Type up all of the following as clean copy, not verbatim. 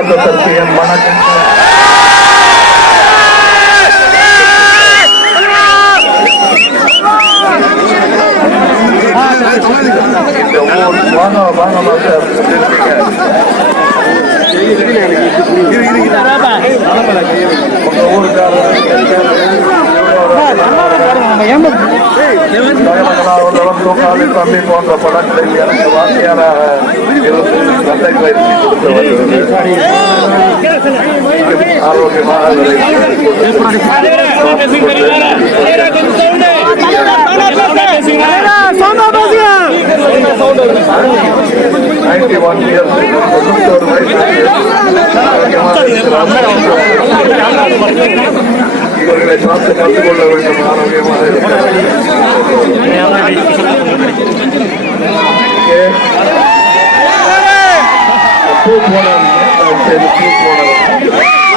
சித்தாந்தத்திற்கு என் வணக்கம். தம்பி போன்ற படங்களில் எனக்கு வாசியாராக சண்டை பயிற்சி கொடுத்தவர் ஆரோக்கியமாக இவர்களை பார்த்து கற்றுக்கொள்ள வேண்டும். ஆரோக்கியமாக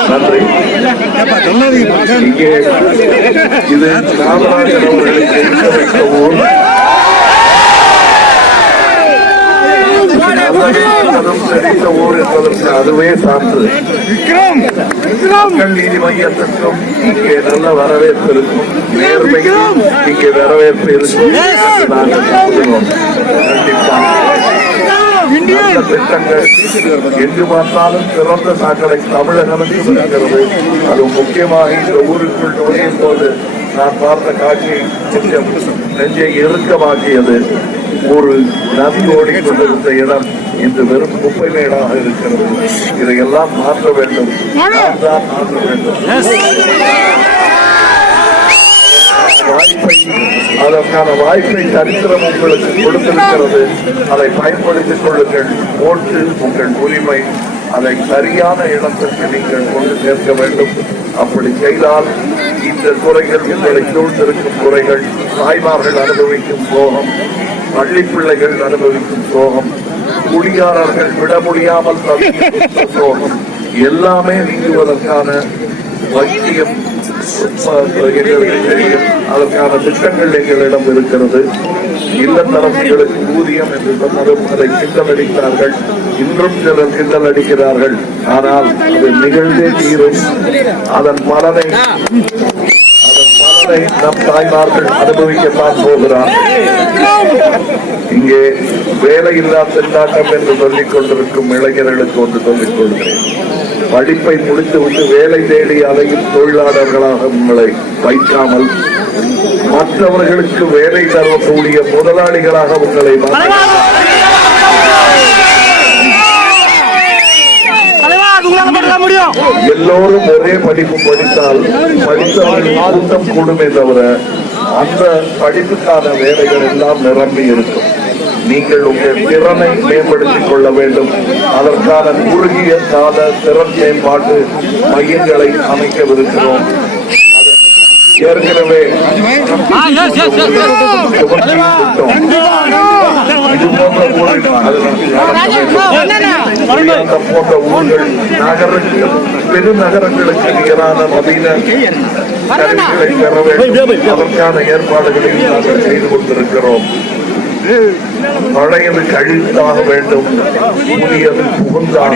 நன்றி. இங்கே இது காமராஜர் அவர்களை ஜெயிக்க வைக்கவும் தெரிந்த ஊர் என்பதற்கு அதுவே சான்று. மக்கள் நீதி மையத்திற்கும் இங்கே நல்ல வரவேற்பு இருக்கும், நேர்மைக்கும் இங்கே வரவேற்பு இருக்கும். நாங்கள் கண்டிப்பாக திட்டங்கள் எங்கு பார்த்தாலும் சிறந்த சாக்கடை தமிழகத்துக்கு இருக்கிறது. அது முக்கியமாக இந்த ஊருக்குள் நுழையும் போது நான் பார்த்த காட்சி கொஞ்சம் நெஞ்சை இறுக்கமாக்கியது. ஒரு நதி ஓடிக்கொண்டிருந்த இடம் இன்று வெறும் குப்பை மேடாக இருக்கிறது. இதையெல்லாம் மாற்ற வேண்டும், மாற்ற வேண்டும். அதற்கான வாய்ப்பை சரித்திரம் உங்களுக்கு கொடுத்திருக்கிறது. அதை பயன்படுத்திக் கொள்ளுங்கள். ஓட்டு உங்கள் உரிமை. அதை சரியான இடத்திற்கு நீங்கள் கொண்டு சேர்க்க வேண்டும். அப்படி செய்தால் இந்த துறைகள் உங்களை சூழ்ந்திருக்கும் துறைகள், தாய்மார்கள் அனுபவிக்கும் சோகம், பள்ளி பிள்ளைகள் அனுபவிக்கும் சோகம், குடியாரர்கள் விட முடியாமல் சோகம் எல்லாமே நீங்குவதற்கான வைத்தியம் எங்களுக்கு தெரியும். அதற்கான திட்டங்கள் எங்களிடம் இருக்கிறது. இல்லத்தரசிகளுக்கு ஊதியம் என்று சொன்னதும் அதை கிண்டல் அடித்தார்கள். இன்றும் சிலர் கிண்டல் அடிக்கிறார்கள். ஆனால் அது நிகழ்ந்தே தீரும். அதன் பலனை நம் தாய்மார்கள் அனுபவிக்கத்தான் போகிறார். இங்கே வேலையில்லா திண்டாட்டம் என்று சொல்லிக் கொண்டிருக்கும் இளைஞர்களுக்கு ஒன்று சொல்லிக் கொள்கிறேன். படிப்பை முடித்துவிட்டு வேலை தேடி அலையும் தொழிலாளர்களாக உங்களை வைக்காமல் மற்றவர்களுக்கு வேலை தரக்கூடிய முதலாளிகளாக உங்களை எல்லோரும் ஒரே படிப்பு படித்தால் படித்தவர்கள் கூட்டம் கூடுமே தவிர அந்த படிப்புக்கான வேலைகள் எல்லாம் நிரம்பி இருக்கும். நீங்கள் உங்கள் திறனை மேம்படுத்திக் கொள்ள வேண்டும். அதற்கான குறுகிய கால திறன் மேம்பாட்டு மையங்களை அமைக்கவிருக்கிறோம். ஏற்கனவே போன்ற ஊர்கள் பெருநகரங்களுக்கு நிகரான நவீன கருவிகளை பெற வேண்டும். அதற்கான ஏற்பாடுகளை நாங்கள் செய்து கொண்டிருக்கிறோம். பழையது கழித்தாக வேண்டும், புதியது புகுந்தாக.